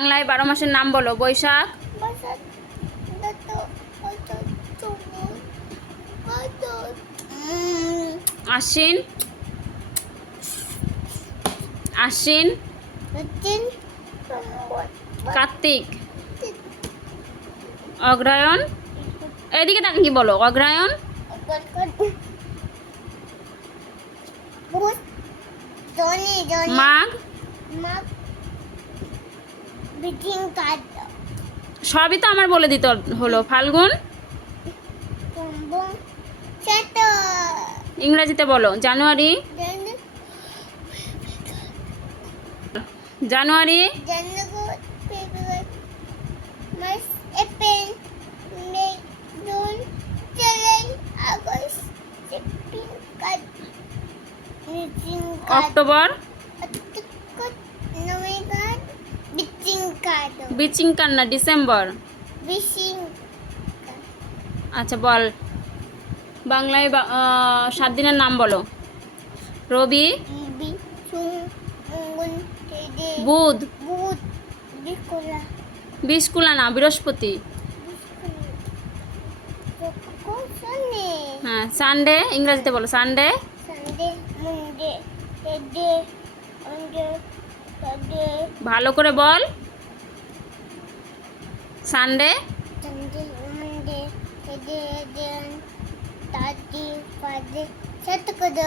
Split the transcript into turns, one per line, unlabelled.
বাংলায় বারো মাসের নাম বলো বৈশাখ। আশ্বিন। আশ্বিন। কার্তিক। অগ্রায়ণ এদিকে তাকে কি বলো অগ্রায়ণ মাঘ।
কার্ড
সবই তো আমার বলে দিতে হলো। ফাল্গুন? ইংরেজিতে বলো জানুয়ারি?
জন
জানুয়ারি?
জনগো বিটিং
বিচিং কান্না ডিসেম্বর? আচ্ছা বল। বাংলায় সাত দিনের নাম বলো। রবি বুধ। বিস্কুলা না বৃহস্পতি। হ্যাঁ সানডে ইংরেজিতে বলো
সানডে।
ভালো করে বল। সানডে?
সানডে মন্ডে তেদে দেন তাদি ফাদে সতকদ